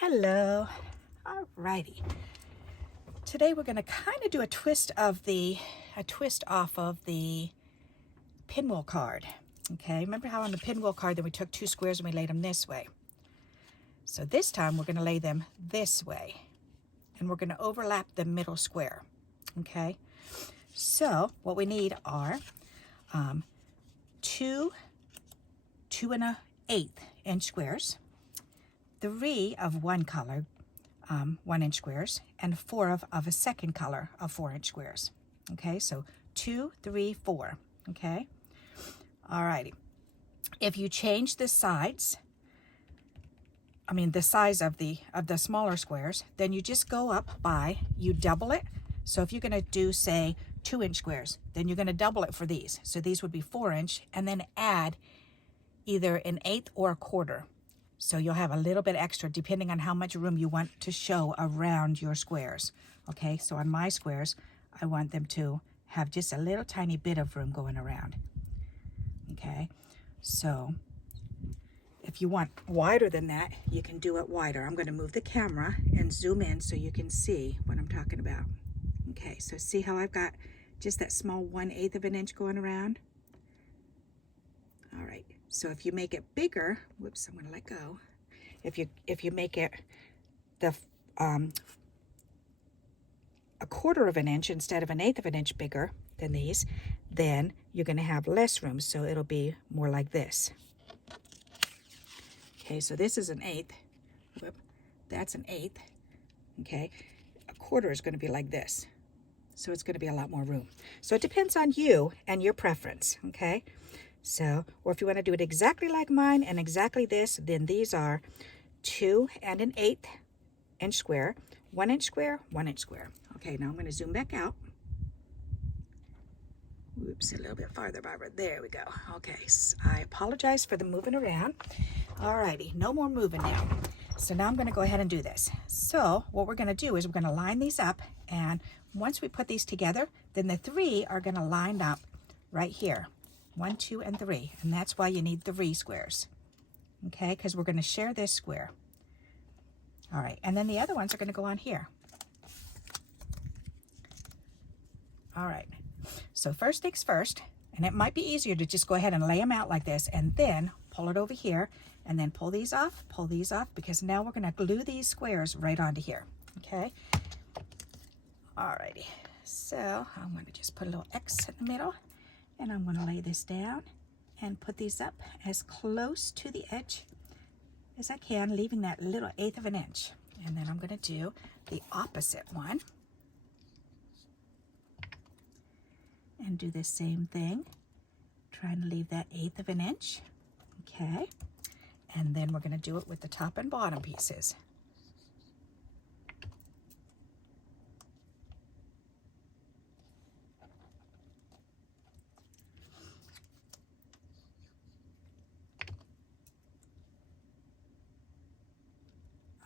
Hello. Alrighty. Today we're going to kind of do a twist off of the pinwheel card. Okay, remember how on the pinwheel card that we took two squares and we laid them this way? So this time we're going to lay them this way, and we're going to overlap the middle square. Okay, so what we need are 2 2.1/8 inch squares, 3 of one color 1 inch squares, and 4 of a second color of 4 inch squares. Okay, so 2, 3, 4. Okay, alrighty. If you change the sides, the size of the smaller squares, then you just go up by, you double it. So if you're going to do, say, 2 inch squares, then you're going to double it for these. So these would be 4 inch, and then add either an 1/8 or a 1/4. So you'll have a little bit extra depending on how much room you want to show around your squares. Okay, so on my squares, I want them to have just a little tiny bit of room going around. Okay, so if you want wider than that, you can do it wider. I'm going to move the camera and zoom in so you can see what I'm talking about. Okay, so see how I've got just that small 1/8 of an inch going around? All right, so if you make it bigger, whoops, I'm going to let go. If you make it a 1/4 of an inch instead of an 1/8 of an inch bigger than these, then you're going to have less room, so it'll be more like this. Okay, so this is an 1/8. Whoop, that's an 1/8. Okay, a 1/4 is going to be like this. So it's going to be a lot more room. So it depends on you and your preference, okay? So, or if you want to do it exactly like mine and exactly this, then these are 2 1/8 inch square, 1 inch square, 1 inch square. Okay, now I'm going to zoom back out. Whoops, a little bit farther, Barbara. There we go. Okay, so I apologize for the moving around. Alrighty, no more moving now. So now I'm going to go ahead and do this. So what we're going to do is we're going to line these up, and once we put these together, then the 3 are going to line up right here. 1, 2, and 3, and that's why you need 3 squares. Okay, because we're going to share this square. All right, and then the other ones are going to go on here. All right, so first things first, and it might be easier to just go ahead and lay them out like this and then pull it over here and then pull these off, because now we're going to glue these squares right onto here. Okay, all righty, so I'm going to just put a little X in the middle, and I'm going to lay this down and put these up as close to the edge as I can, leaving that little 1/8 of an inch. And then I'm going to do the opposite one and do the same thing, trying to leave that 1/8 of an inch. Okay, and then we're going to do it with the top and bottom pieces.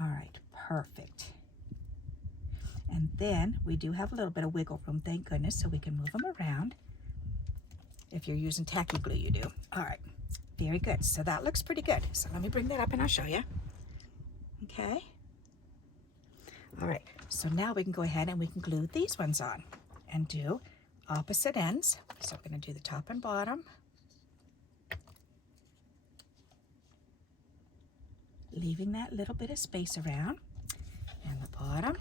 All right, perfect. And then we do have a little bit of wiggle room, thank goodness, so we can move them around. If you're using tacky glue, you do. All right, very good. So that looks pretty good. So let me bring that up and I'll show you. Okay. All right, so now we can go ahead and we can glue these ones on and do opposite ends. So we're going to do the top and bottom. Leaving that little bit of space around, and the bottom.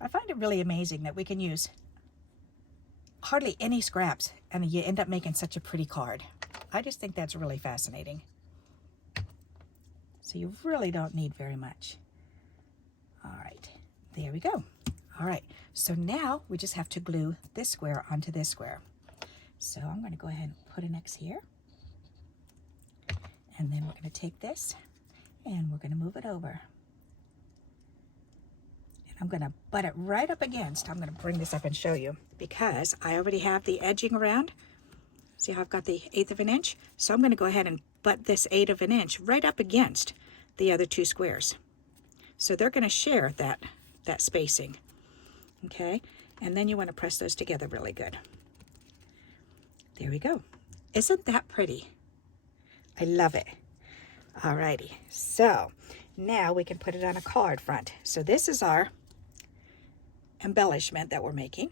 I find it really amazing that we can use hardly any scraps and you end up making such a pretty card. I just think that's really fascinating. So you really don't need very much. All right, there we go. All right, so now we just have to glue this square onto this square. So I'm going to go ahead and put an X here. And then we're going to take this and we're going to move it over. And I'm going to butt it right up against. I'm going to bring this up and show you because I already have the edging around. See how I've got the 1/8 of an inch? So I'm going to go ahead and butt this 1/8 of an inch right up against the other 2 squares. So they're going to share that spacing. Okay, and then you want to press those together really good. There we go. Isn't that pretty? I love it. Alrighty, so now we can put it on a card front. So this is our embellishment that we're making.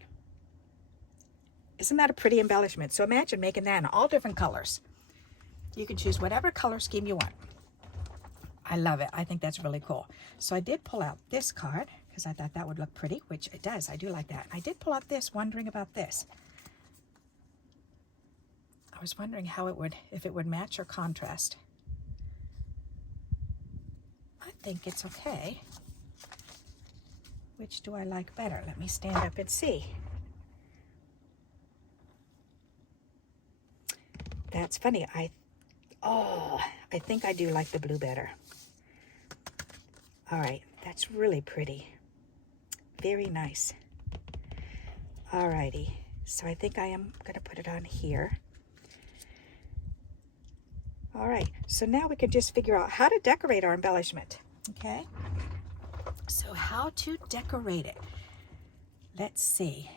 Isn't that a pretty embellishment? So imagine making that in all different colors. You can choose whatever color scheme you want. I love it. I think that's really cool. So I did pull out this card because I thought that would look pretty, which it does. I do like that. I did pull out this, wondering about this. I was wondering how it would, if it would match or contrast. I think it's okay. Which do I like better? Let me stand up and see. That's funny. I think I do like the blue better. All right, that's really pretty. Very nice. All righty, so I think I am gonna put it on here. All right, so now we can just figure out how to decorate our embellishment, okay? So how to decorate it. Let's see.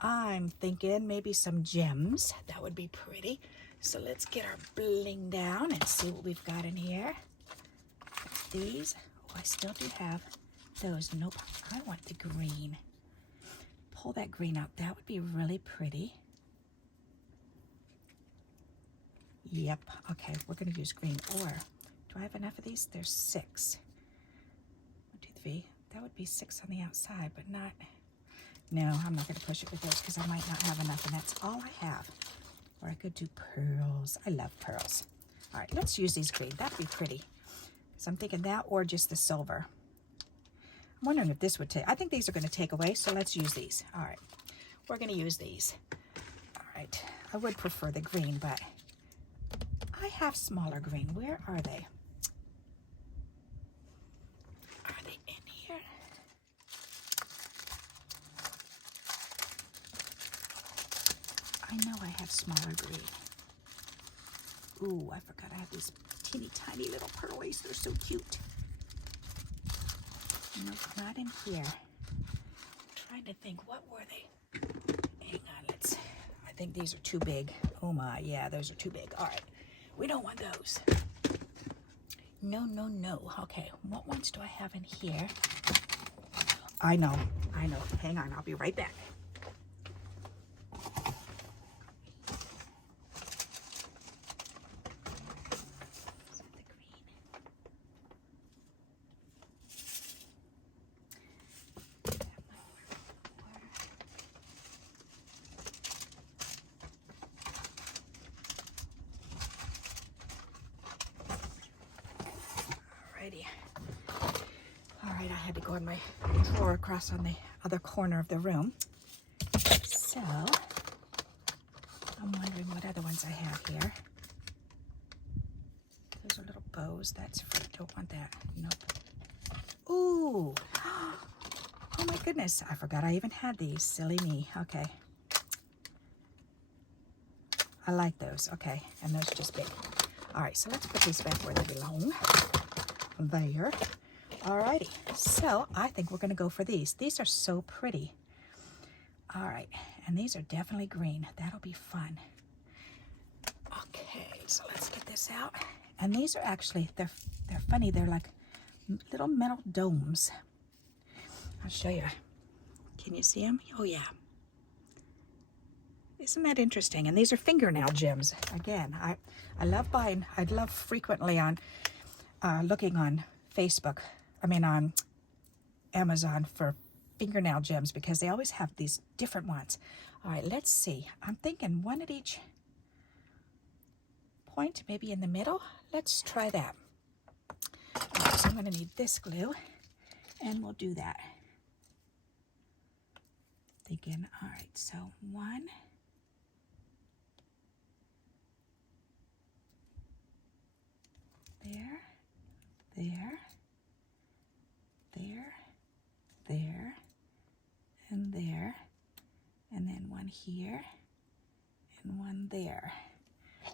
I'm thinking maybe some gems. That would be pretty. So let's get our bling down and see what we've got in here. These. Oh, I still do have those. Nope, I want the green. Pull that green out. That would be really pretty. Yep, okay, we're gonna use green. Or, do I have enough of these? There's 6. 1, 2, 3. That would be 6 on the outside, but not, no, I'm not gonna push it with those because I might not have enough, and that's all I have. Or I could do pearls. I love pearls. All right, let's use these green. That'd be pretty. So I'm thinking that or just the silver. I'm wondering if this would take, I think these are gonna take away, so let's use these. All right, we're gonna use these. All right, I would prefer the green, but I have smaller green. Where are they? Are they in here? I know I have smaller green. Ooh, I forgot I have these teeny tiny little pearlies. They're so cute. Nope, not in here. I'm trying to think, what were they? Hang on, I think these are too big. Oh my, yeah, those are too big. All right, we don't want those. No, no, no. Okay, what ones do I have in here? I know. Hang on, I'll be right back. All right, I had to go in my drawer across on the other corner of the room. So, I'm wondering what other ones I have here. Those are little bows. That's free. Don't want that. Nope. Ooh. Oh my goodness. I forgot I even had these. Silly me. Okay. I like those. Okay. And those are just big. All right, so let's put these back where they belong. There. Alrighty, so I think we're gonna go for these. These are so pretty. All right, and these are definitely green. That'll be fun. Okay, so let's get this out. And these are actually, they're funny. They're like little metal domes. I'll show you. Can you see them? Oh yeah. Isn't that interesting? And these are fingernail gems. Again, I love buying, I'd love frequently on looking on Facebook, on Amazon for fingernail gems because they always have these different ones. All right, let's see. I'm thinking one at each point, maybe in the middle. Let's try that. All right, so I'm gonna need this glue and we'll do that. Thinking, all right, so 1. There, there, there, there, and there, and then 1 here, and 1 there.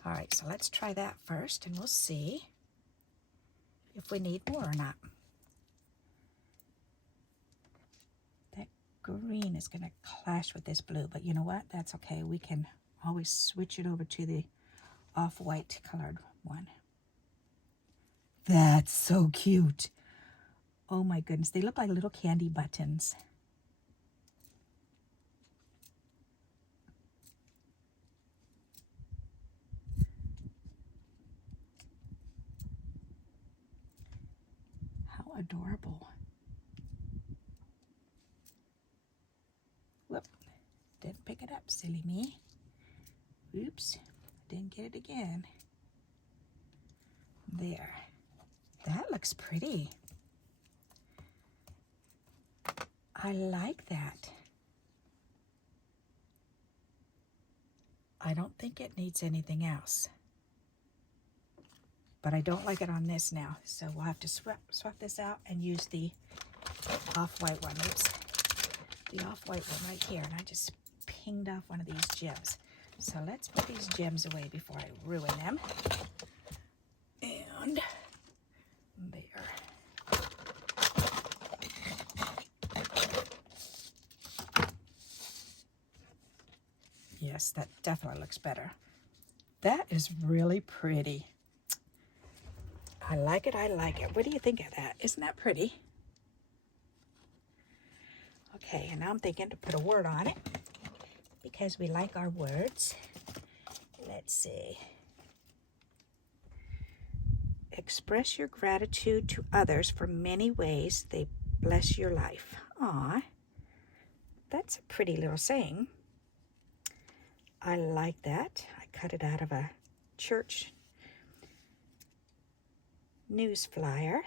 All right, so let's try that first, and we'll see if we need more or not. That green is gonna clash with this blue, but you know what? That's okay, we can always switch it over to the off-white colored one. That's so cute. Oh my goodness, they look like little candy buttons. How adorable. Whoop, didn't pick it up, silly me. Oops, didn't get it again. There. That looks pretty. I like that. I don't think it needs anything else. But I don't like it on this now, so we'll have to swap this out and use the off-white one. Oops. The off-white one right here, and I just pinged off one of these gems. So let's put these gems away before I ruin them. And there. Yes, that definitely looks better. That is really pretty. I like it, I like it. What do you think of that? Isn't that pretty? Okay, and now I'm thinking to put a word on it because we like our words. Let's see. Express your gratitude to others for many ways they bless your life. Aw, that's a pretty little saying. I like that. I cut it out of a church news flyer.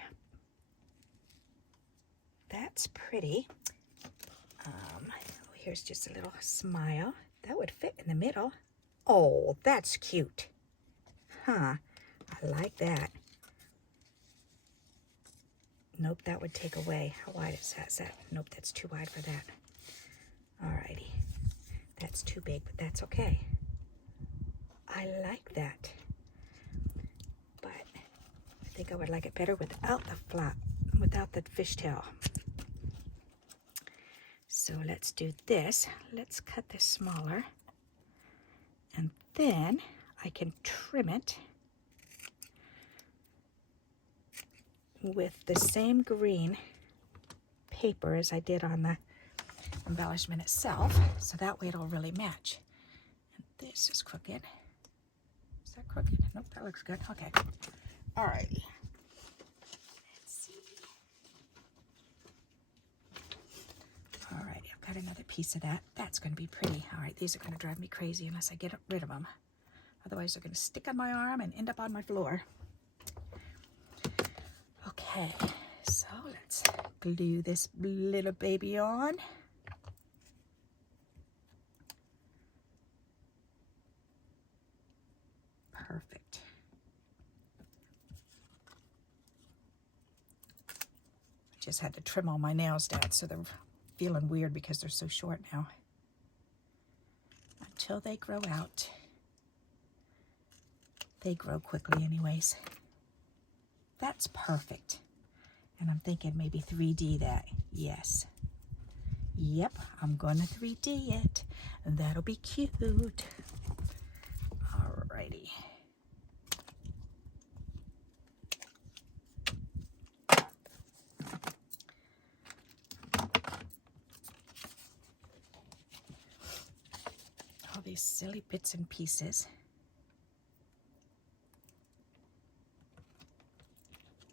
That's pretty. Here's just a little smile. That would fit in the middle. Oh, that's cute. Huh, I like that. Nope, that would take away. How wide is that? Nope, that's too wide for that. Alrighty. That's too big, but that's okay. I like that. But I think I would like it better without the flap, without the fishtail. So let's do this. Let's cut this smaller. And then I can trim it with the same green paper as I did on the embellishment itself, so that way it'll really match. And this is crooked. Is that crooked? Nope, that looks good. Okay. Alrighty. Let's see. Alrighty, I've got another piece of that. That's going to be pretty. Alright, these are going to drive me crazy unless I get rid of them. Otherwise, they're going to stick on my arm and end up on my floor. Okay, so let's glue this little baby on. Perfect. I just had to trim all my nails down, so they're feeling weird because they're so short now. Until they grow out. They grow quickly anyways. That's perfect. And I'm thinking maybe 3D that. Yes. Yep, I'm gonna 3D it. And that'll be cute. Alrighty. All these silly bits and pieces.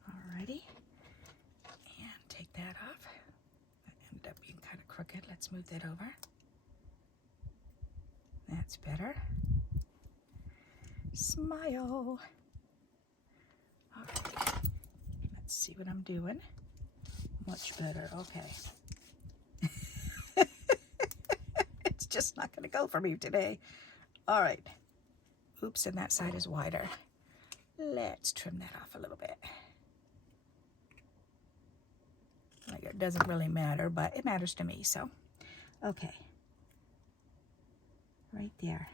Alrighty. And take that off. That ended up being kind of crooked. Let's move that over. That's better. Smile. Alright. Let's see what I'm doing. Much better. Okay. It's just not going to go for me today. All right. Oops, and that side is wider. Let's trim that off a little bit. Like, it doesn't really matter, but it matters to me, so. Okay. Right there.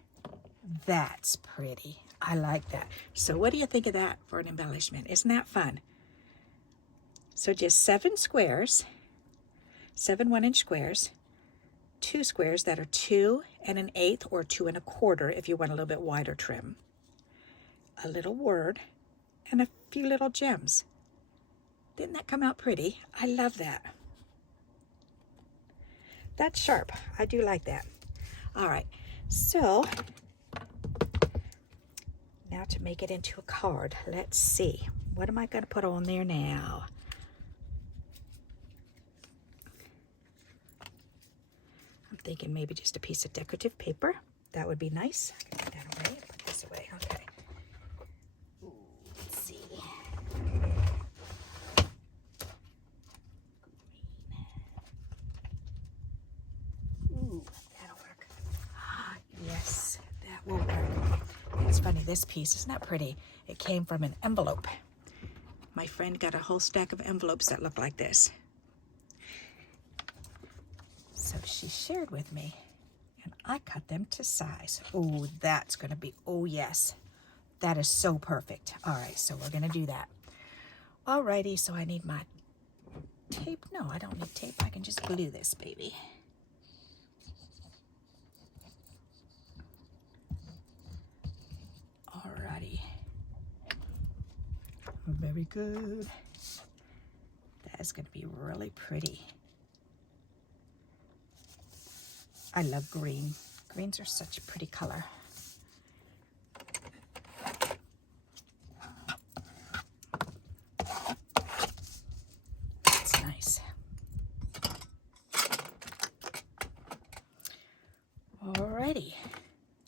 That's pretty. I like that. So what do you think of that for an embellishment? Isn't that fun? So just 7 squares, 7 1-inch squares, 2 squares that are 2 1/8 or 2 1/4 if you want a little bit wider trim. A little word and a few little gems. Didn't that come out pretty? I love that. That's sharp. I do like that. All right, so now to make it into a card, let's see. What am I going to put on there now? I'm thinking maybe just a piece of decorative paper. That would be nice. I can put that away and put this away. Okay. Ooh, let's see. Ooh, that'll work. Yes, that will work. It's funny, this piece, isn't that pretty? It came from an envelope. My friend got a whole stack of envelopes that look like this. So she shared with me, and I cut them to size. Oh, that's gonna be, oh yes, that is so perfect. All right, so we're gonna do that. Alrighty, so I need my tape. No, I don't need tape. I can just glue this baby. Alrighty. Very good. That is going to be really pretty. I love green. Greens are such a pretty color. That's nice. Alrighty.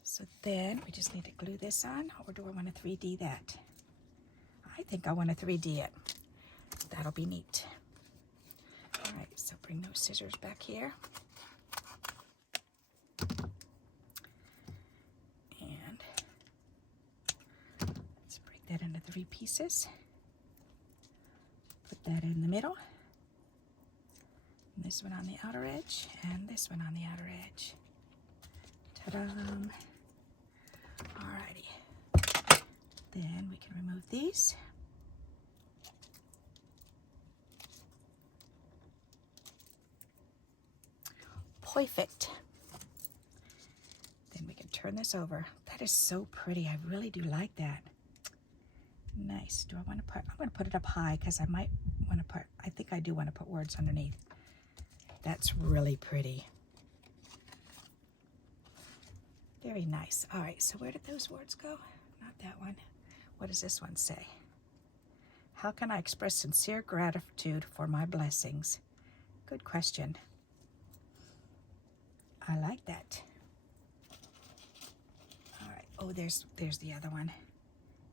So then we just need to glue this on, or do I want to 3D that? I think I want to 3D it. That'll be neat. All right, so bring those scissors back here. And let's break that into 3 pieces. Put that in the middle. And this one on the outer edge, and this one on the outer edge. Ta-da! Alrighty. Then we can remove these. Perfect. Then we can turn this over. That is so pretty. I really do like that. Nice. Do I want to put, I'm going to put it up high because I might want to put, I think I do want to put words underneath. That's really pretty. Very nice. All right, so where did those words go? Not that one. What does this one say? How can I express sincere gratitude for my blessings? Good question. I like that. All right. Oh, there's the other one.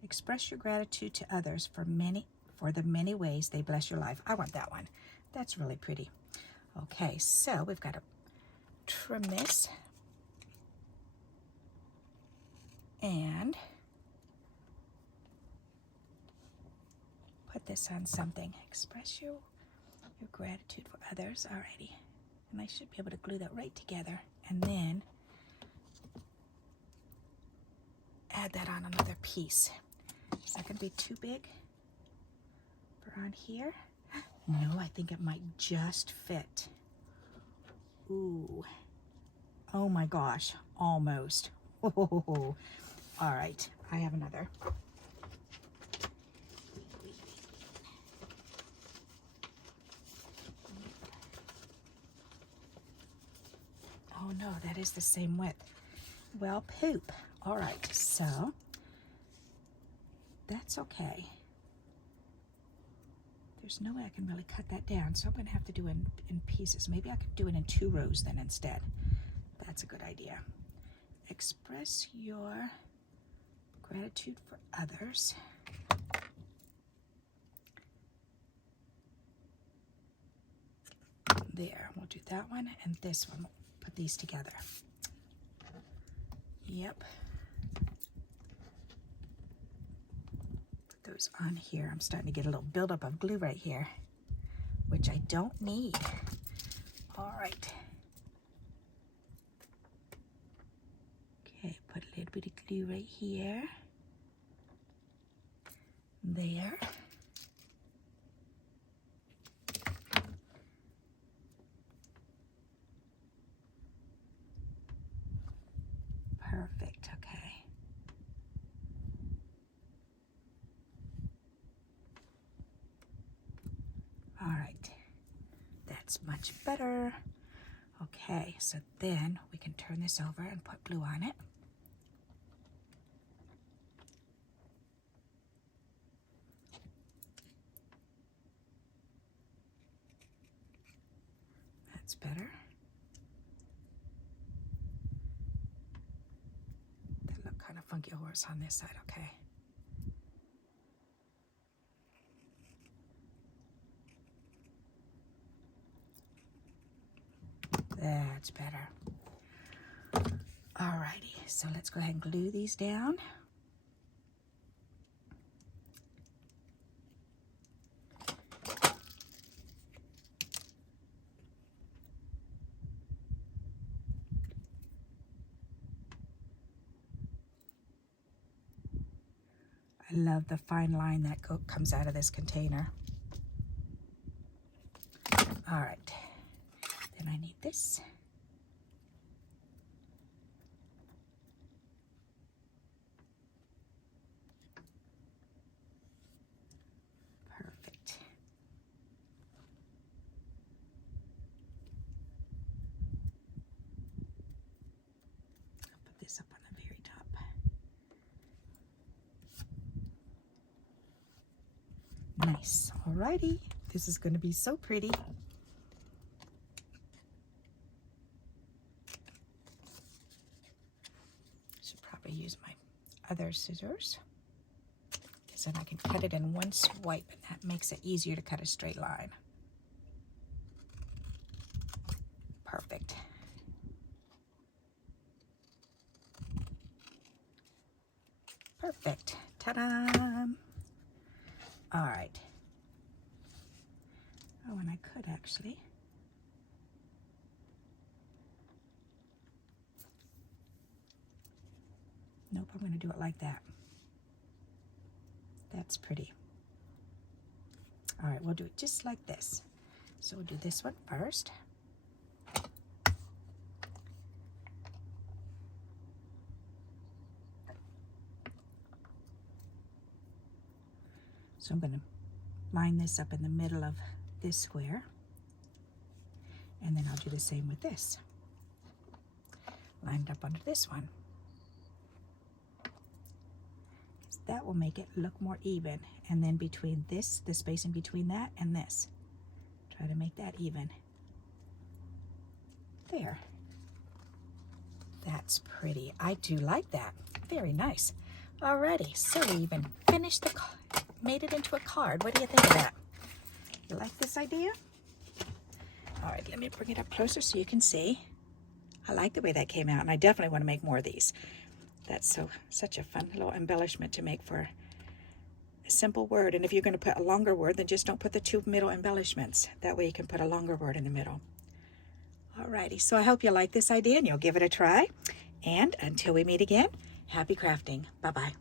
Express your gratitude to others for the many ways they bless your life. I want that one. That's really pretty. Okay, so we've got to trim this and put this on something. Express your gratitude for others. Alrighty. And I should be able to glue that right together. And then add that on another piece. Is that going to be too big for on here? No, I think it might just fit. Ooh. Oh my gosh. Almost. Oh. All right. I have another. Oh no, that is the same width. Well, poop. All right, so that's okay. There's no way I can really cut that down, so I'm going to have to do it in pieces. Maybe I could do it in 2 rows then instead. That's a good idea. Express your gratitude for others. There, we'll do that one and this one. We'll put these together. Yep. Put those on here. I'm starting to get a little buildup of glue right here, which I don't need. All right. Okay, put a little bit of glue right here. There. Perfect, okay. All right, that's much better. Okay, so then we can turn this over and put glue on it. That's better. That looked kind of funky horse on this side, okay. That's better. Alrighty, so let's go ahead and glue these down. I love the fine line that comes out of this container. All right, then I need this. Perfect. I'll put this up on the very top. Nice. Alrighty, this is going to be so pretty. Should probably use my other scissors, because then I can cut it in one swipe, and that makes it easier to cut a straight line. Perfect. Perfect. Ta-da! All right. Oh, and I could actually. Nope, I'm going to do it like that. That's pretty. All right, we'll do it just like this. So we'll do this one first. So I'm going to line this up in the middle of this square, and then I'll do the same with this. Lined up under this one. That will make it look more even, and then between this, the space in between that and this, try to make that even. There. That's pretty. I do like that. Very nice. Alrighty, so we even finished the made it into a card. What do you think of that? You like this idea? All right, let me bring it up closer so you can see. I like the way that came out, and I definitely want to make more of these. That's such a fun little embellishment to make for a simple word. And if you're going to put a longer word, then just don't put the two middle embellishments. That way you can put a longer word in the middle. Alrighty, so I hope you like this idea and you'll give it a try. And until we meet again, happy crafting. Bye-bye.